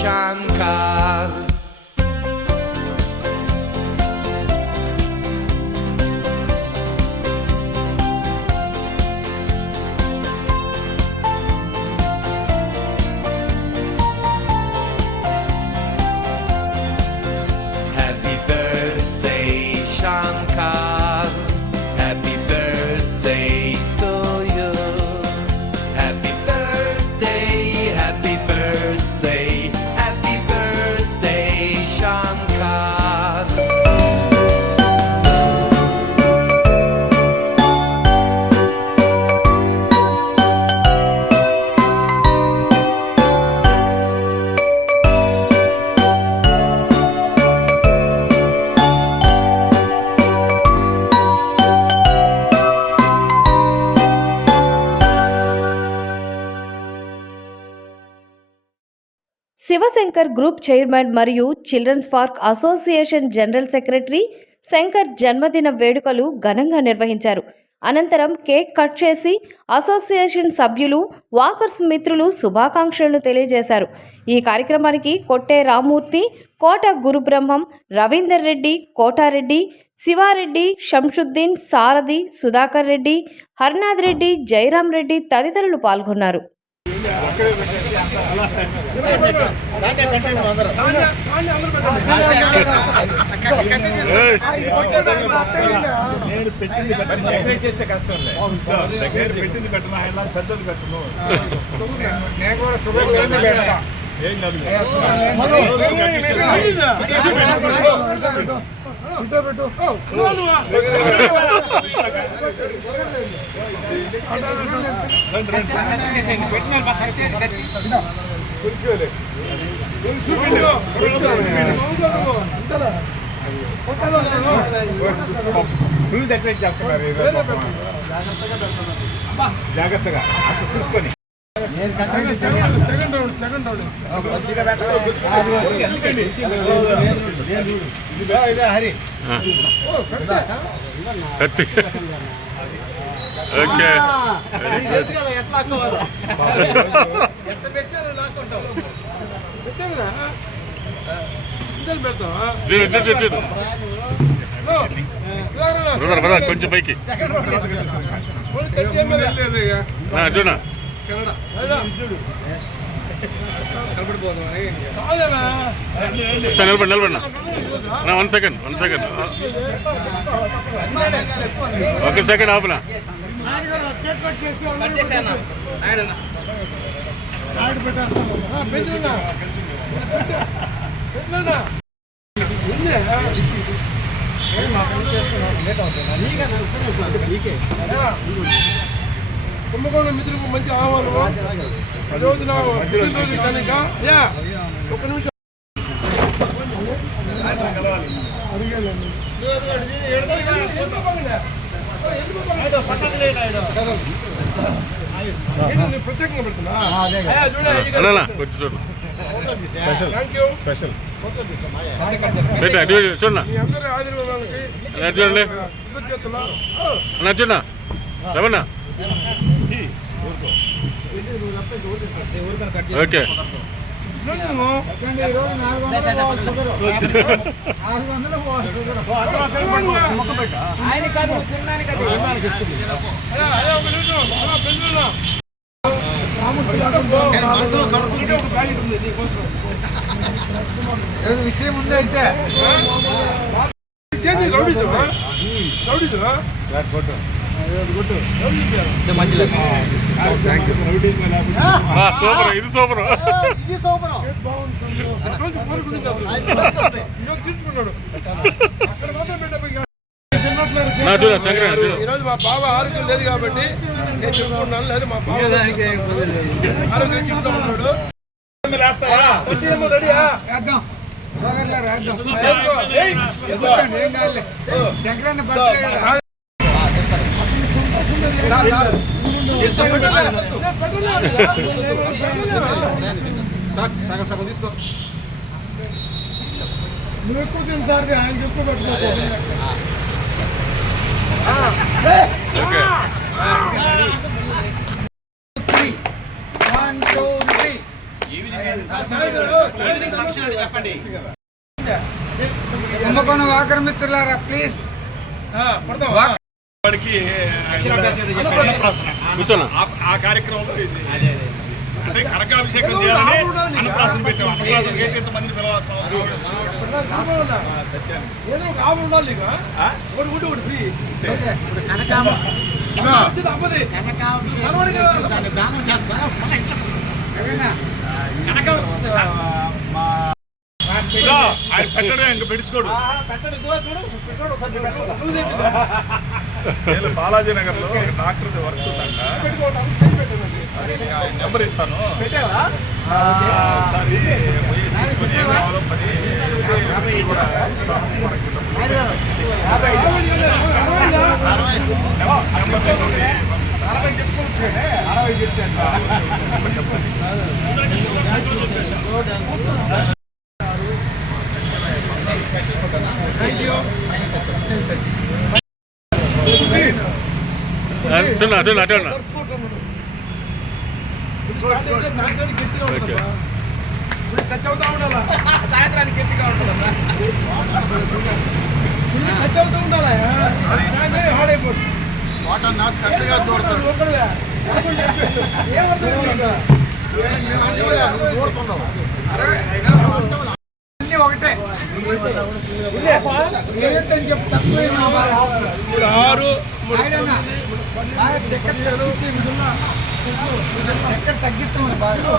Shankar. Shivshankar group chairman మరియు children's park association general secretary Shankar జన్మదిన వేడుకలు ఘనంగా నిర్వహించారు. అనంతరం కేక్ కట్ చేసి అసోసియేషన్ సభ్యులు వాకర్స్ మిత్రులు శుభాకాంక్షలను తెలియజేశారు. ఈ కార్యక్రమానికి కొట్టే రామూర్తి కోట గురుబ్రహ్మం రవీందర్ రెడ్డి కోటారెడ్డి శివారెడ్డి షంషుద్దీన్ సారథి సుధాకర్ రెడ్డి హర్నాథ్ రెడ్డి జయరాం రెడ్డి తదితరులు పాల్గొన్నారు. నేను పెట్టింది ఎంకరేజ్ చేసే కష్టం నేను పెట్టింది పెట్టను ఆయన పెద్దది పెట్టను నేను కూడా షుగర్ లేని పెడతా. ఏం కాదు ఫుల్ డెకరేట్ చేస్తున్నారు. జాగ్రత్తగా. అక్కడ చూసుకొని. సెకండ్ రౌండ్ రౌండ్ కత్తి ఓకే కొంచెం పైకి చూడు ఒకసారి నిలబడి నిలబడి నా వన్ సెకండ్ వన్ సెకండ్ ఒక సెకండ్ ఆపునా? పెంచున్నా కుంభకోణం మిత్రులకు మంచి ఆహ్వానం. ఈ రోజు కనుక ఒక నిమిషం. ప్రత్యేకంగా పెడుతున్నా స్పెషల్ చూడండి. చూడనా? రవన్నా ఓకే. విషయం ఉంది అయితే రౌడీజమా? సూపర్ ఇది సూపర్ రోజు ఈరోజు మా బావ ఆరోగ్యం లేదు కాబట్టి నేను చెప్పుకున్నాను లేదు మా బావ ఆరోగ్యం చెప్తా ఉన్నాడు వడ్డీ సగం సగం తీసుకో నువ్వు ఎక్కువ తిని సార్ ఆయనకి ఎక్కువ పెట్టుకోవచ్చు okay one two three Kumbakonam walker మిత్రులారా ప్లీజ్ పడతాం వాడికి. కూర్చోనా ఆ- కార్యక్రమంలో అంటే చేయాలని అన్నప్రాసన పెట్టాం అయితే ఇంతమందిని పిలవాల్సిన ఉండాలి ఇక పెట్టడం. నేను బాలాజీ నగర్లో ఒక డాక్టర్ వర్క్ ఉందంట. అది ఆయన నెంబర్ ఇస్తాను. ఆ, ఒకసారి పోయి తీసుకొని ఏం కావాలో పని చేసి కూడా ఇస్తాను. మనకి నెంబర్ లేకపోతే అరవై చెప్పుకోవచ్చు అరవై చెప్తాను చూడనా చూడనా అటు ఓకే. ఉంటుందా ఇప్పుడు టచ్ అవుతా ఉండాలా? సాయంత్రానికి గట్టిగా ఉంటుందా టచ్ అవుతూ ఉండాలా? సాయంత్రం హార్డ్ అయిపోతుంది వాటర్ నాసు కరెక్ట్గా దూరుతాడు? అన్ని ఒకటే. ఆరు చెక్క బాగా చక్కెర తగ్గించమని బాగా